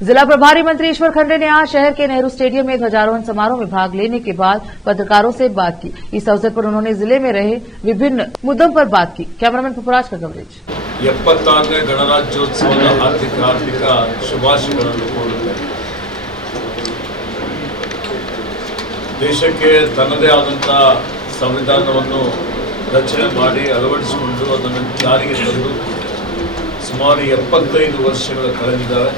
जिला प्रभारी मंत्री ईश्वर खंडे ने आज शहर के नेहरू स्टेडियम में ध्वजारोहण समारोह में भाग लेने के बाद पत्रकारों से बात की। इस अवसर पर उन्होंने जिले में रहे विभिन्न मुद्दों पर बात की। कैमरामैन पुपराज का कवरेज। 76ನೇ ಗಣರಾಜ್ಯೋತ್ಸವದ ಹಾರ್ದಿಕ ಶುಭಾಶಯಗಳನ್ನು ಕೋರುತ್ತೇನೆ। ದೇಶಕ್ಕೆ ತನ್ನದೇ ಆದಂಥ ಸಂವಿಧಾನವನ್ನು ರಚನೆ ಮಾಡಿ ಅಳವಡಿಸಿಕೊಂಡು ಅದನ್ನು ಜಾರಿಗೆ ತಂದು ಸುಮಾರು 75 ವರ್ಷಗಳು ಕಳೆದಿದ್ದಾವೆ।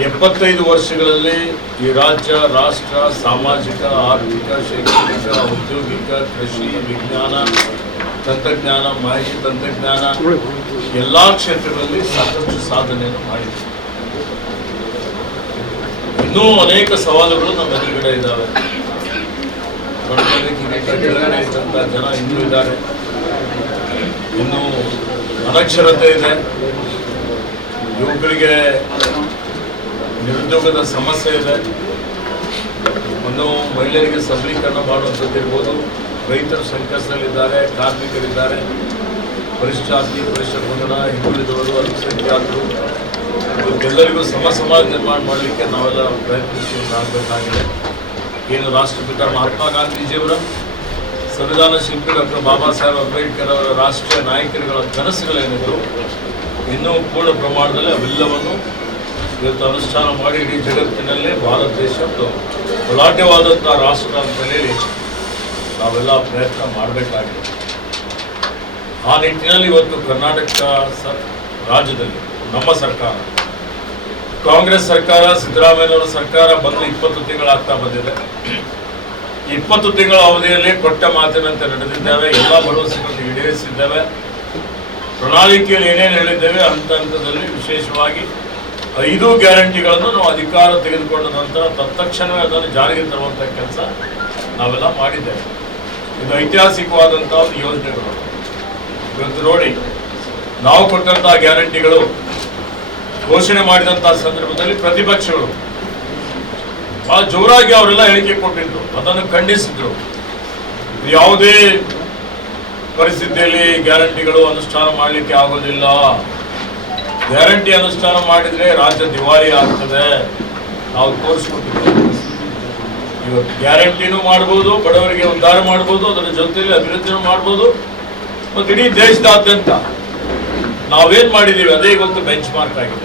75 ವರ್ಷಗಳಲ್ಲಿ ಈ ರಾಜ್ಯ, ರಾಷ್ಟ್ರ, ಸಾಮಾಜಿಕ, ಆರ್ಥಿಕ, ಶೈಕ್ಷಣಿಕ, ಔದ್ಯೋಗಿಕ, ಕೃಷಿ, ವಿಜ್ಞಾನ, ತಂತ್ರಜ್ಞಾನ, ಮಾಹಿತಿ ತಂತ್ರಜ್ಞಾನ ಎಲ್ಲ ಕ್ಷೇತ್ರಗಳಲ್ಲಿ ಸಾಕಷ್ಟು ಸಾಧನೆಯನ್ನು ಮಾಡಿದೆ। ಇನ್ನೂ ಅನೇಕ ಸವಾಲುಗಳು ನಮ್ಮ ಎದುರುಗಡೆ ಇದ್ದಾವೆ। ಕೆಳಗಡೆ ಇದ್ದಂಥ ಜನ ಇನ್ನೂ ಇದ್ದಾರೆ, ಇನ್ನೂ ಅನಕ್ಷರತೆ ಇದೆ, ಯುವಕರಿಗೆ ನಿರುದ್ಯೋಗದ ಸಮಸ್ಯೆ ಇದೆ, ಒಂದು ಮಹಿಳೆಯರಿಗೆ ಸಬಲೀಕರಣ ಮಾಡುವಂಥದ್ದಿರ್ಬೋದು, ರೈತರು ಸಂಕಷ್ಟದಲ್ಲಿದ್ದಾರೆ, ಕಾರ್ಮಿಕರಿದ್ದಾರೆ, ಪರಿಶಿಷ್ಟ ಜಾತಿ, ಪರಿಶಿಷ್ಟ ಪಂಗಡ, ಹಿಂದುಳಿದವರು, ಅಲ್ಪಸಂಖ್ಯಾತರು ಇವಕ್ಕೆಲ್ಲರಿಗೂ ಸಮಾಜ ನಿರ್ಮಾಣ ಮಾಡಲಿಕ್ಕೆ ನಾವೆಲ್ಲ ಪ್ರಯತ್ನಿಸಬೇಕಾಗಿದೆ। ಏನು ರಾಷ್ಟ್ರಪಿತ ಮಹಾತ್ಮ ಗಾಂಧೀಜಿಯವರ, ಸಂವಿಧಾನ ಶಿಲ್ಪಿ ಡಾಕ್ಟರ್ ಬಾಬಾ ಸಾಹೇಬ್ ಅಂಬೇಡ್ಕರ್ ಅವರ ರಾಷ್ಟ್ರೀಯ ನಾಯಕರುಗಳ ಕನಸುಗಳೇನಿದ್ರು ಇನ್ನೂ ಪೂರ್ಣ ಪ್ರಮಾಣದಲ್ಲಿ ಅವೆಲ್ಲವನ್ನು ಇವತ್ತು ಅನುಷ್ಠಾನ ಮಾಡಿ ಇಡೀ ಜಗತ್ತಿನಲ್ಲೇ ಭಾರತ ದೇಶ ಒಂದು ಬಲಾಢ್ಯವಾದಂಥ ರಾಷ್ಟ್ರ ಅಂತ ಹೇಳಿ ನಾವೆಲ್ಲ ಪ್ರಯತ್ನ ಮಾಡಬೇಕಾಗಿದೆ। ಆ ನಿಟ್ಟಿನಲ್ಲಿ ಇವತ್ತು ಕರ್ನಾಟಕ ರಾಜ್ಯದಲ್ಲಿ ನಮ್ಮ ಸರ್ಕಾರ, ಕಾಂಗ್ರೆಸ್ ಸರ್ಕಾರ, ಸಿದ್ದರಾಮಯ್ಯನವರ ಸರ್ಕಾರ ಬಂದು 20 ತಿಂಗಳಾಗ್ತಾ ಬಂದಿದೆ। 20 ತಿಂಗಳ ಅವಧಿಯಲ್ಲಿ ಕೊಟ್ಟ ಮಾತಿನಂತೆ ನಡೆದಿದ್ದೇವೆ, ಎಲ್ಲ ಭರವಸೆಗಳನ್ನು ಈಡೇರಿಸಿದ್ದೇವೆ, ಪ್ರಣಾಳಿಕೆಯಲ್ಲಿ ಏನೇನು ಹೇಳಿದ್ದೇವೆ ಹಂತದಲ್ಲಿ ವಿಶೇಷವಾಗಿ 5 ಗ್ಯಾರಂಟಿಗಳನ್ನು ನಾವು ಅಧಿಕಾರ ತೆಗೆದುಕೊಂಡ ನಂತರ ತತ್ಕ್ಷಣವೇ ಅದನ್ನು ಜಾರಿಗೆ ತರುವಂಥ ಕೆಲಸ ನಾವೆಲ್ಲ ಮಾಡಿದ್ದೇವೆ। ಇದು ಐತಿಹಾಸಿಕವಾದಂಥ ಒಂದು ಯೋಜನೆಗಳು। ಇವತ್ತು ನೋಡಿ, ನಾವು ಕೊಟ್ಟಂಥ ಗ್ಯಾರಂಟಿಗಳು ಘೋಷಣೆ ಮಾಡಿದಂಥ ಸಂದರ್ಭದಲ್ಲಿ ಪ್ರತಿಪಕ್ಷಗಳು ಬಹಳ ಜೋರಾಗಿ ಅವರೆಲ್ಲ ಹೇಳಿಕೆ ಕೊಟ್ಟಿದ್ರು, ಅದನ್ನು ಖಂಡಿಸಿದ್ರು। ಯಾವುದೇ ಪರಿಸ್ಥಿತಿಯಲ್ಲಿ ಗ್ಯಾರಂಟಿಗಳು ಅನುಷ್ಠಾನ ಮಾಡಲಿಕ್ಕೆ ಆಗೋದಿಲ್ಲ, ಗ್ಯಾರಂಟಿ ಅನುಷ್ಠಾನ ಮಾಡಿದರೆ ರಾಜ್ಯ ದಿವಾಳಿ ಆಗ್ತದೆ, ನಾವು ತೋರಿಸ್ಕೊಟ್ಟಿದ್ದೇವೆ। ಇವತ್ತು ಗ್ಯಾರಂಟಿನೂ ಮಾಡ್ಬೋದು, ಬಡವರಿಗೆ ಉದ್ಧಾರ ಮಾಡ್ಬೋದು, ಅದರ ಜೊತೆಯಲ್ಲಿ ಅಭಿವೃದ್ಧಿನೂ ಮಾಡ್ಬೋದು, ಮತ್ತು ಇಡೀ ದೇಶದಾದ್ಯಂತ ನಾವೇನು ಮಾಡಿದ್ದೀವಿ ಅದೇ ಇವತ್ತು ಬೆಂಚ್ ಮಾರ್ಕ್ ಆಗಿದೆ।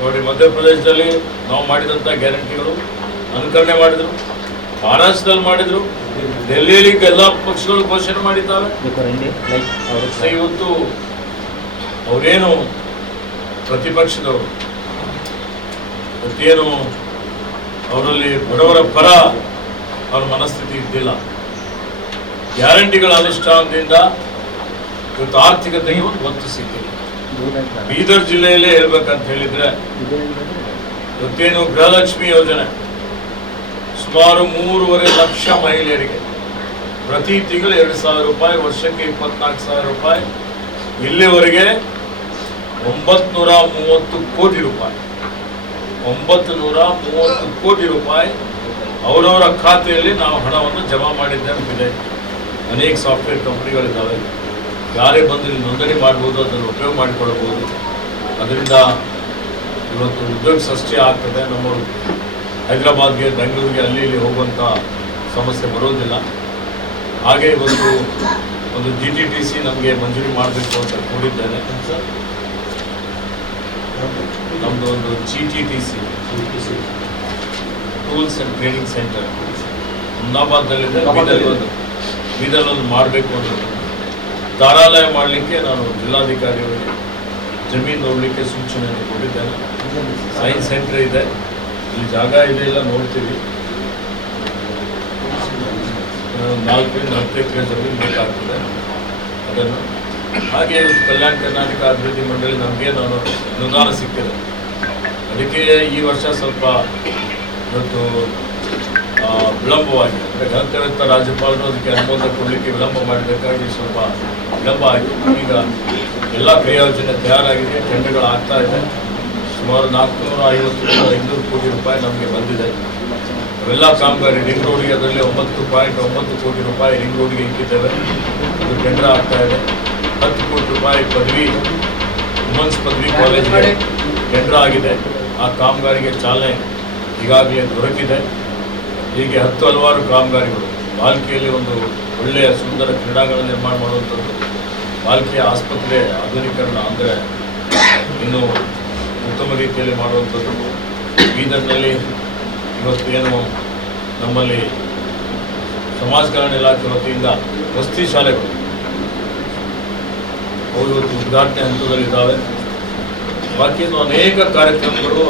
ನೋಡಿ, ಮಧ್ಯಪ್ರದೇಶದಲ್ಲಿ ನಾವು ಮಾಡಿದಂಥ ಗ್ಯಾರಂಟಿಗಳು ಅನುಕರಣೆ ಮಾಡಿದ್ರು, ಮಹಾರಾಷ್ಟ್ರದಲ್ಲಿ ಮಾಡಿದ್ರು, ಡೆಲ್ಲಿಯಲ್ಲಿ ಎಲ್ಲ ಪಕ್ಷಗಳು ಘೋಷಣೆ ಮಾಡಿದ್ದಾವೆ। ಇವತ್ತು ಅವರೇನು ಪ್ರತಿಪಕ್ಷದವರು ಮತ್ತೇನು ಅವರಲ್ಲಿ ಬಡವರ ಪರ ಅವ್ರ ಮನಸ್ಥಿತಿ ಇದ್ದಿಲ್ಲ। ಗ್ಯಾರಂಟಿಗಳ ಅನುಷ್ಠಾನದಿಂದ ಇವತ್ತು ಆರ್ಥಿಕತೆಗೆ ಒಂದು ಒತ್ತು ಸಿಕ್ಕಿದೆ। ಬೀದರ್ ಜಿಲ್ಲೆಯಲ್ಲೇ ಹೇಳ್ಬೇಕಂತ ಹೇಳಿದ್ರೆ ಇವತ್ತೇನು ಗೃಹಲಕ್ಷ್ಮಿ ಯೋಜನೆ ಸುಮಾರು 3.5 ಲಕ್ಷ ಮಹಿಳೆಯರಿಗೆ ಪ್ರತಿ ತಿಂಗಳು 2,000 ರೂಪಾಯಿ, ವರ್ಷಕ್ಕೆ 24,000 ರೂಪಾಯಿ, ಇಲ್ಲಿವರೆಗೆ 930 ಕೋಟಿ ರೂಪಾಯಿ 930 ಕೋಟಿ ರೂಪಾಯಿ ಅವರವರ ಖಾತೆಯಲ್ಲಿ ನಾವು ಹಣವನ್ನು ಜಮಾ ಮಾಡಿದ್ದೇವೆ। ಅನೇಕ ಸಾಫ್ಟ್ವೇರ್ ಕಂಪನಿಗಳಿದ್ದಾವೆ, ಯಾರೇ ಬಂದು ನೋಂದಣಿ ಮಾಡ್ಬೋದು, ಅದನ್ನು ಉಪಯೋಗ ಮಾಡಿಕೊಳ್ಳಬಹುದು। ಅದರಿಂದ ಇವತ್ತು ಉದ್ಯೋಗ ಸೃಷ್ಟಿ ಆಗ್ತದೆ, ನಮ್ಮವರು ಹೈದರಾಬಾದ್ಗೆ, ಬೆಂಗಳೂರಿಗೆ, ಅಲ್ಲಿ ಇಲ್ಲಿ ಹೋಗುವಂಥ ಸಮಸ್ಯೆ ಬರೋದಿಲ್ಲ। ಹಾಗೆ ಇವತ್ತು ಒಂದು GTTC ನಮಗೆ ಮಂಜೂರಿ ಮಾಡಬೇಕು ಅಂತ ಕೂಡಿದ್ದೇನೆ ಸರ್। ನಮ್ಮದು ಒಂದು GTTC tools and training centre ಅಹಮದಾಬಾದ್ನಲ್ಲಿದೆ, ಬೀದರ್ನಲ್ಲಿ ಮಾಡಬೇಕು ಅಂತ ಧಾರಾಲಯ ಮಾಡಲಿಕ್ಕೆ ನಾನು ಜಿಲ್ಲಾಧಿಕಾರಿಯವರಿಗೆ ಜಮೀನು ನೋಡಲಿಕ್ಕೆ ಸೂಚನೆಯನ್ನು ಕೊಟ್ಟಿದ್ದೇನೆ। ಸೈನ್ಸ್ ಸೆಂಟರ್ ಇದೆ, ಇಲ್ಲಿ ಜಾಗ ಇದೆ, ಎಲ್ಲ ನೋಡ್ತೀವಿ, 4ರಿಂದ 10 ಎಕರೆ ಜಮೀನು ಬೇಕಾಗ್ತದೆ ಅದನ್ನು। ಹಾಗೆ ಕಲ್ಯಾಣ ಕರ್ನಾಟಕ ಅಭಿವೃದ್ಧಿ ಮಂಡಳಿ ನಮಗೆ ಅನುದಾನ ಸಿಕ್ಕಿದೆ, ಅದಕ್ಕೆ ಈ ವರ್ಷ ಸ್ವಲ್ಪ ಇವತ್ತು ವಿಳಂಬವಾಗಿ, ಅಂದರೆ ಘನತೆವೆತ್ತ ರಾಜ್ಯಪಾಲರು ಅದಕ್ಕೆ ಅನುಮೋದನೆ ಕೊಡಲಿಕ್ಕೆ ವಿಳಂಬ ಮಾಡಬೇಕಾಗಿ ಸ್ವಲ್ಪ ವಿಳಂಬ ಆಯಿತು। ಈಗ ಎಲ್ಲ ಕ್ರಿಯಾಯೋಜನೆ ತಯಾರಾಗಿದೆ, ಟೆಂಡರ್ಗಳು ಆಗ್ತಾ ಇದೆ, ಸುಮಾರು 450-500 ಕೋಟಿ ರೂಪಾಯಿ ನಮಗೆ ಬಂದಿದೆ। ಅವೆಲ್ಲ ಕಾಮಗಾರಿ ರಿಂಗ್ ರೋಡ್ಗೆ ಅದರಲ್ಲಿ 9.9 ಕೋಟಿ ರೂಪಾಯಿ ರಿಂಗ್ ರೋಡ್ಗೆ ಇಕ್ಕಿದ್ದೇವೆ, ಅದು ಟೆಂಡರ್ ಆಗ್ತಾ ಇದೆ। 10 ಕೋಟಿ ರೂಪಾಯಿ ಪದವಿ ವುಮೆನ್ಸ್ ಪದವಿ ಕಾಲೇಜ್ಗೆ ಟೆಂಡರ್ ಆಗಿದೆ. ಆ ಕಾಮಗಾರಿಗೆ ಚಾಲನೆ ಈಗಾಗಲೇ ದೊರಕಿದೆ. ಹೀಗೆ ಹಲವಾರು ಕಾಮಗಾರಿಗಳು. ಬಾಲ್ಕಿಯಲ್ಲಿ ಒಂದು ಒಳ್ಳೆಯ ಸುಂದರ ಕ್ರೀಡಾಂಗಣ ನಿರ್ಮಾಣ ಮಾಡುವಂಥದ್ದು, ಬಾಲ್ಕಿಯ ಆಸ್ಪತ್ರೆ ಆಧುನೀಕರಣ ಅಂದರೆ ಇನ್ನೂ ಉತ್ತಮ ರೀತಿಯಲ್ಲಿ ಮಾಡುವಂಥದ್ದು, ಬೀದರ್ನಲ್ಲಿ ಇವತ್ತೇನು ನಮ್ಮಲ್ಲಿ ಸಮಾಜ ಕಲ್ಯಾಣ ಇಲಾಖೆ ವತಿಯಿಂದ ವಸತಿ ಶಾಲೆಗಳು ಅವು ಇವತ್ತು ಉದ್ಘಾಟನೆ ಹಂತದಲ್ಲಿದ್ದಾವೆ. ಬಾಕಿ ಅನೇಕ ಕಾರ್ಯಕ್ರಮಗಳು